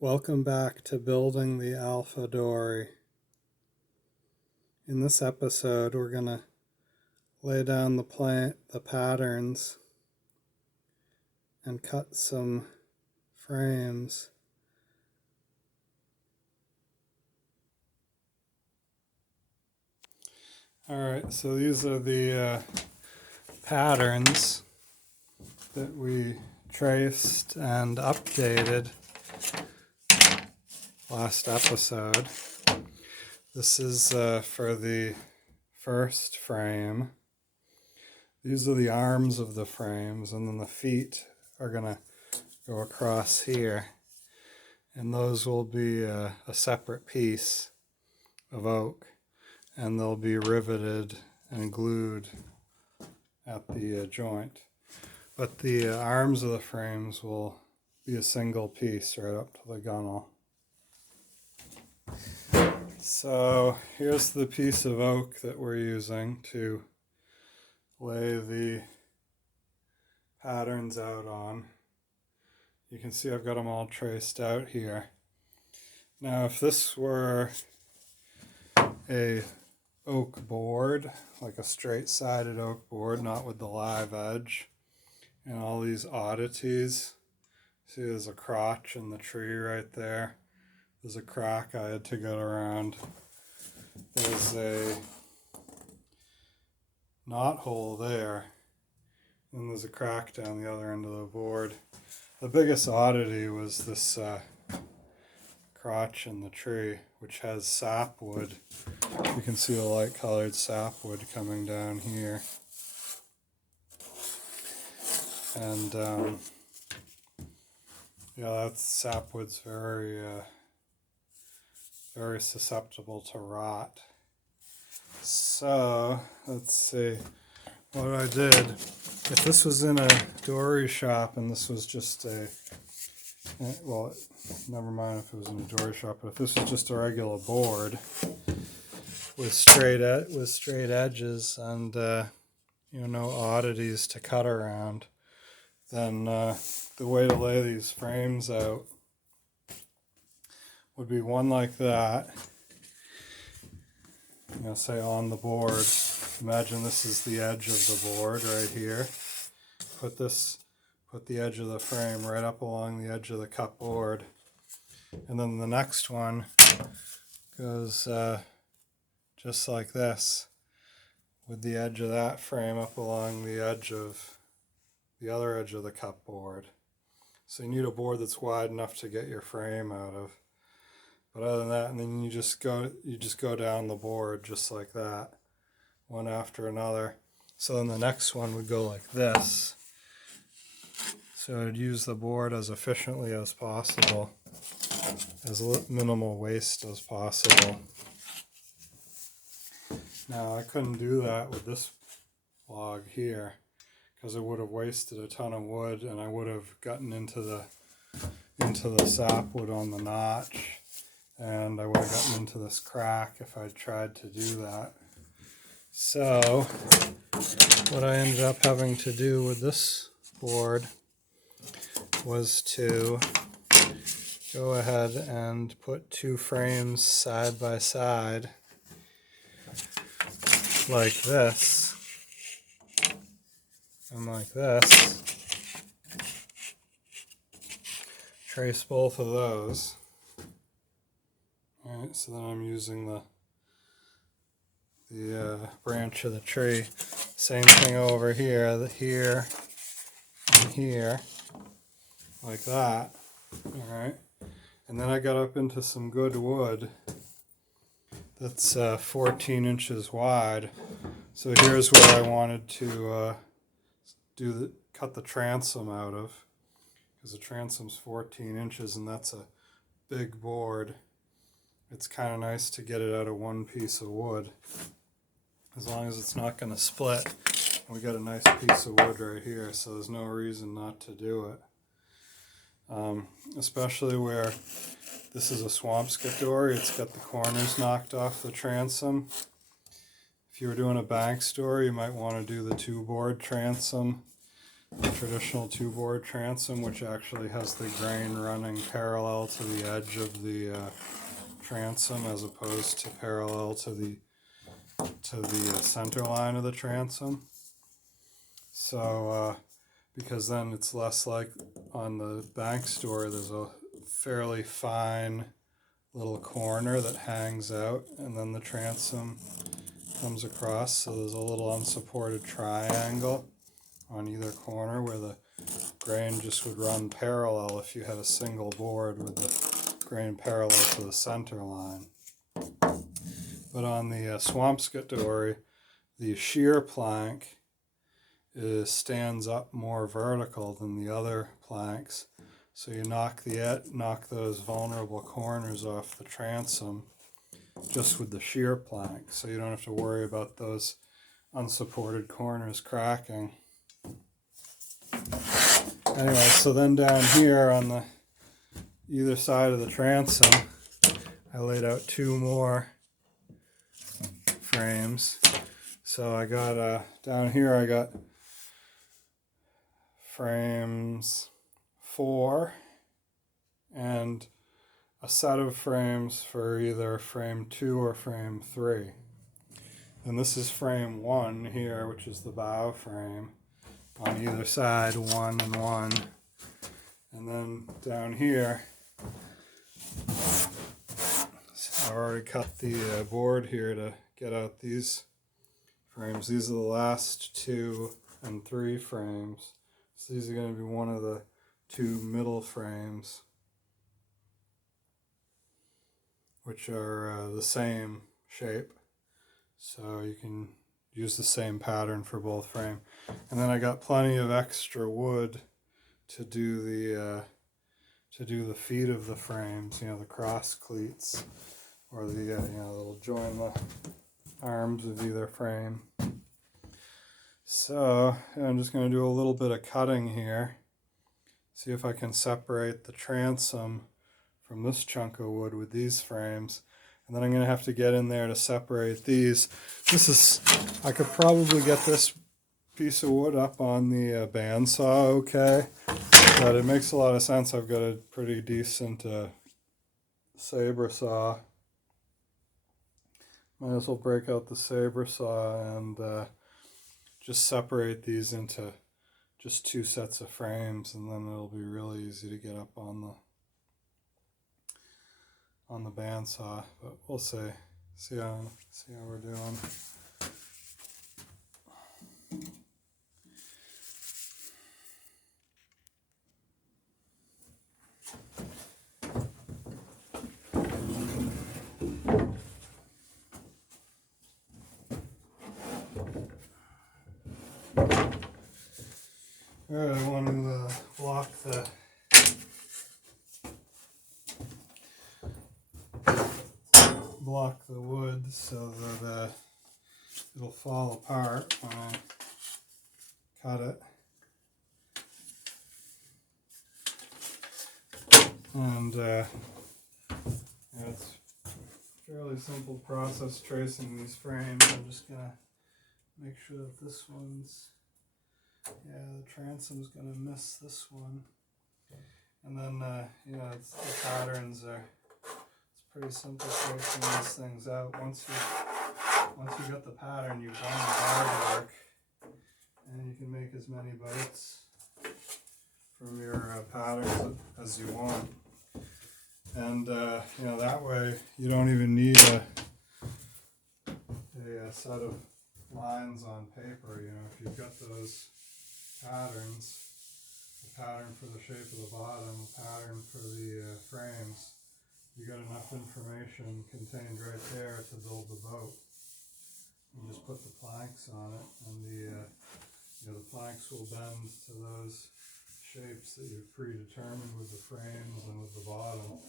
Welcome back to building the Alpha Dory. In this episode, we're going to lay down the patterns and cut some frames. Alright, so these are the patterns that we traced and updated last episode. This is for the first frame. These are the arms of the frames, and then the feet are going to go across here. And those will be a separate piece of oak, and they'll be riveted and glued at the joint. But the arms of the frames will be a single piece right up to the gunnel. So here's the piece of oak that we're using to lay the patterns out on. You can see I've got them all traced out here. Now if this were a oak board, like a straight-sided oak board, not with the live edge, and all these oddities, see there's a crotch in the tree right there. There's a crack I had to get around. There's a knot hole there. And there's a crack down the other end of the board. The biggest oddity was this crotch in the tree, which has sapwood. You can see the light-colored sapwood coming down here. And that sapwood's very susceptible to rot. So let's see what I did. If this was in a dory shop and this was just well, never mind if it was in a dory shop, but if this was just a regular board with straight edges and no oddities to cut around, then the way to lay these frames out would be one like that. Say on the board. Imagine this is the edge of the board right here. Put the edge of the frame right up along the edge of the cut board. And then the next one goes just like this, with the edge of that frame up along the edge of the other edge of the cut board. So you need a board that's wide enough to get your frame out of. But other than that, and then you just go down the board just like that, one after another. So then the next one would go like this. So I'd use the board as efficiently as possible, as minimal waste as possible. Now I couldn't do that with this log here, because it would have wasted a ton of wood, and I would have gotten into the sapwood on the notch. And I would have gotten into this crack if I tried to do that. So what I ended up having to do with this board was to go ahead and put two frames side by side like this and like this. Trace both of those. Alright, so then I'm using the branch of the tree. Same thing over here, here, and here, like that. Alright, and then I got up into some good wood that's 14 inches wide. So here's where I wanted to cut the transom out of, because the transom's 14 inches and that's a big board. It's kind of nice to get it out of one piece of wood, as long as it's not going to split. We got a nice piece of wood right here, so there's no reason not to do it. Especially where this is a Swampscott dory, it's got the corners knocked off the transom. If you were doing a bank story, you might want to do the two board transom the traditional two-board transom, which actually has the grain running parallel to the edge of the transom as opposed to parallel to the center line of the transom. So because then it's less like on the Banks door, there's a fairly fine little corner that hangs out, and then the transom comes across, so there's a little unsupported triangle on either corner where the grain just would run parallel if you had a single board with the grain parallel to the center line. But on the Swampscott dory, the shear plank stands up more vertical than the other planks, so you knock those vulnerable corners off the transom just with the shear plank, so you don't have to worry about those unsupported corners cracking. Anyway, so then down here on the either side of the transom, I laid out two more frames. So I got down here I got frames 4 and a set of frames for either frame 2 or frame 3. And this is frame 1 here, which is the bow frame. On either side, 1 and 1. And then down here, I've already cut the board here to get out these frames. These are the last 2 and 3 frames. So these are going to be one of the 2 middle frames, which are the same shape, so you can use the same pattern for both frames. And then I got plenty of extra wood to do the feet of the frames, the cross cleats, or the that'll join the arms of either frame. So I'm just going to do a little bit of cutting here, see if I can separate the transom from this chunk of wood with these frames, and then I'm going to have to get in there to separate these. I could probably get this piece of wood up on the bandsaw okay, but it makes a lot of sense. I've got a pretty decent saber saw. Might as well break out the saber saw and just separate these into just 2 sets of frames, and then it'll be really easy to get up on the bandsaw. But we'll see how we're doing. Alright, I want to block the wood so that it'll fall apart when I cut it. And it's a fairly simple process tracing these frames. I'm just gonna make sure that this one's, the transom's gonna miss this one. And then the patterns are, it's pretty simple tracing these things out. Once you got the pattern, you've done the guard work, and you can make as many boats from your patterns as you want. And that way you don't even need a set of lines on paper. If you've got those patterns, a pattern for the shape of the bottom, a pattern for the frames, you got enough information contained right there to build the boat. You just put the planks on it, and the planks will bend to those shapes that you've predetermined with the frames and with the bottom.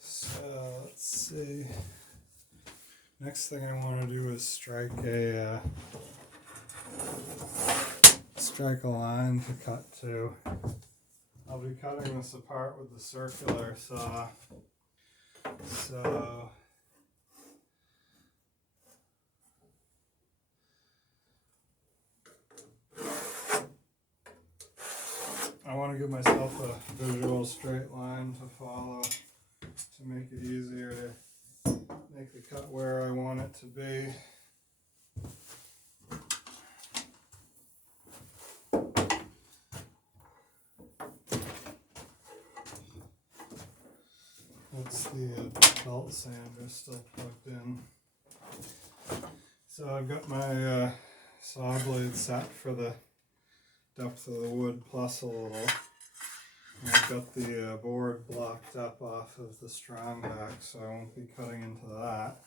So let's see. Next thing I want to do is strike a line to cut to. I'll be cutting this apart with the circular saw. So give myself a visual straight line to follow to make it easier to make the cut where I want it to be. That's the belt sander still plugged in. So I've got my saw blade set for the depth of the wood plus a little. And I've got the board blocked up off of the strong back, so I won't be cutting into that.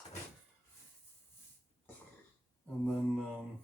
And then I'll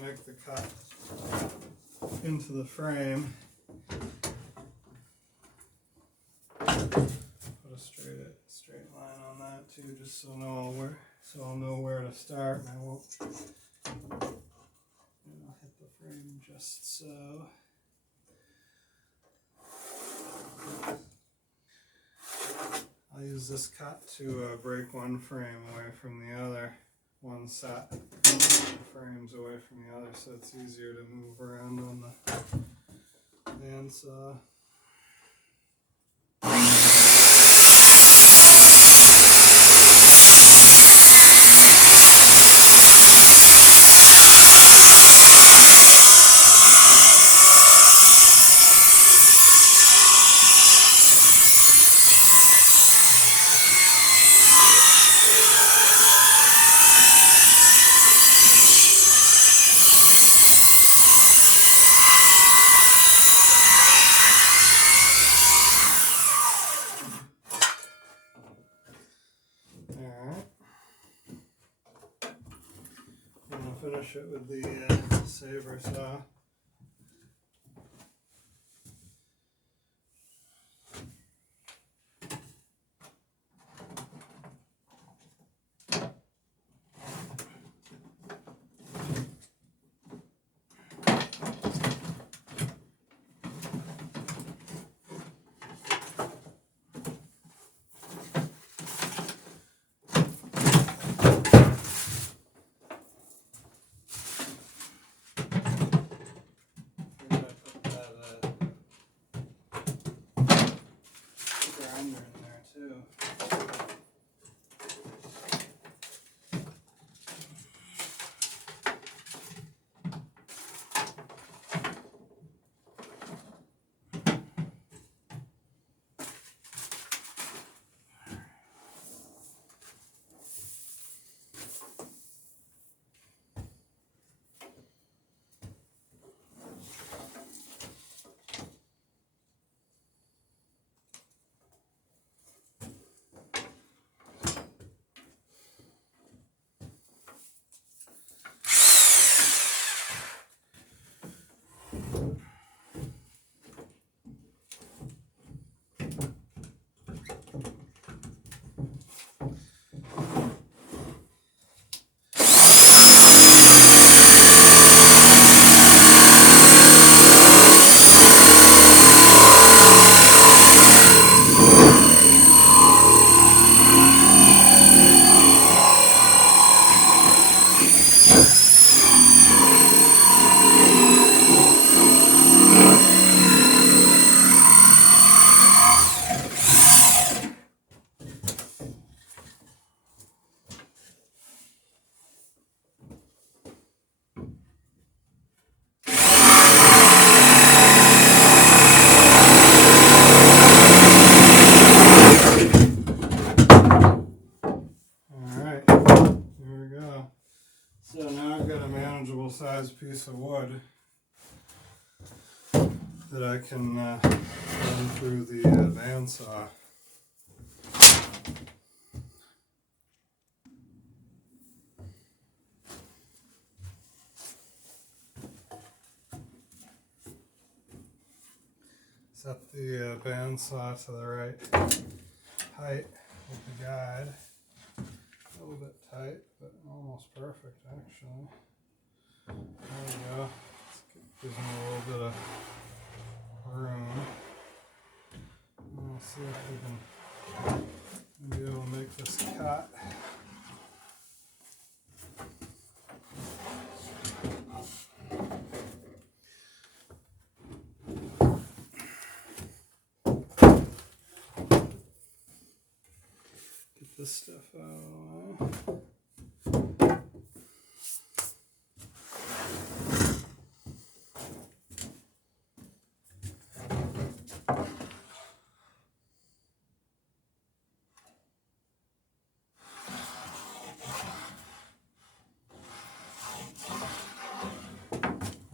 make the cut into the frame. Put a straight line on that too, just so I'll know where to start, and I won't hit the frame just so. I'll use this cut to break one frame away from the other, one set frames away from the other, so it's easier to move around on the bandsaw. Finish it with the saber saw. a manageable sized piece of wood that I can run through the bandsaw. Set the bandsaw to the right height with the guide. A little bit tight, but almost perfect actually. There we go. Gives me a little bit of room. We'll see if we can maybe able to make this cut. Get this stuff out of the way.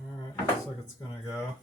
Alright, looks like it's gonna go.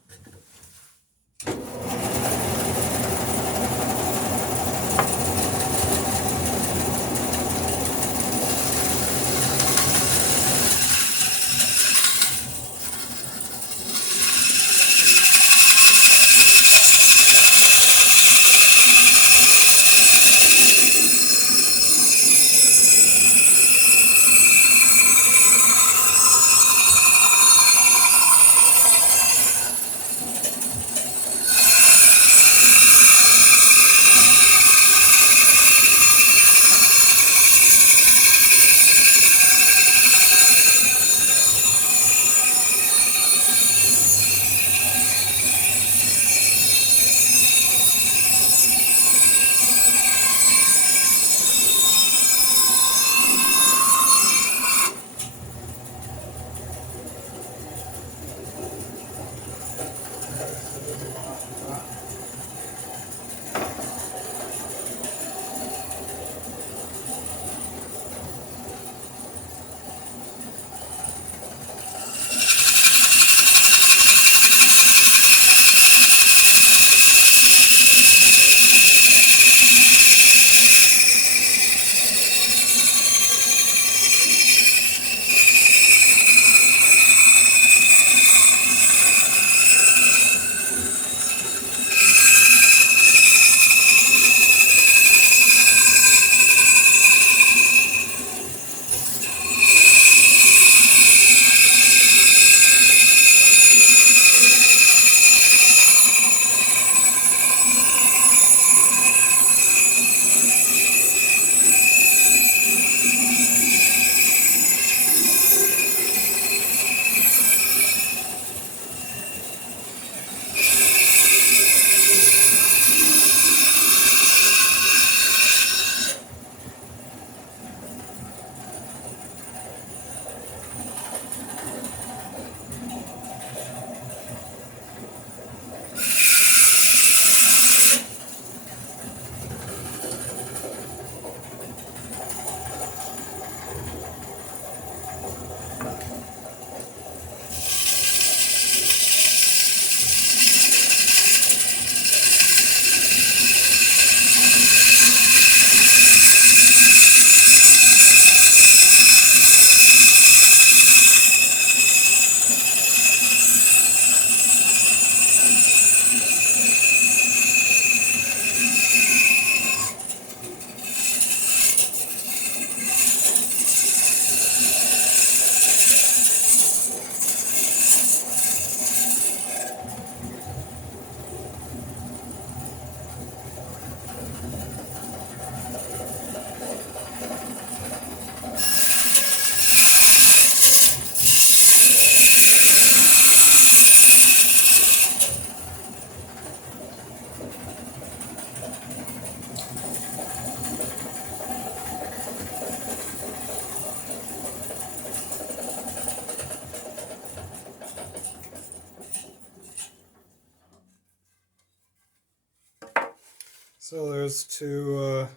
So there's two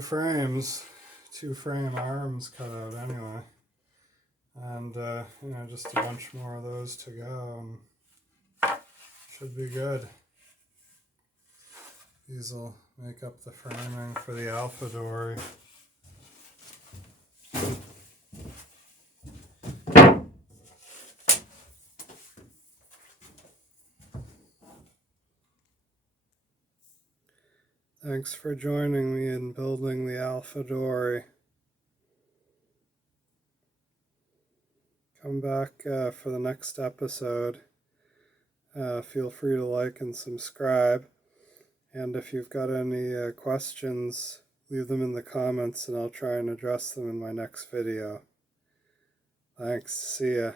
frames, two frame arms cut out anyway. And you know, just a bunch more of those to go, and should be good. These will make up the framing for the Alpha Dory. Thanks for joining me in building the Alpha Dory. Come back for the next episode. Feel free to like and subscribe. And if you've got any questions, leave them in the comments and I'll try and address them in my next video. Thanks. See ya.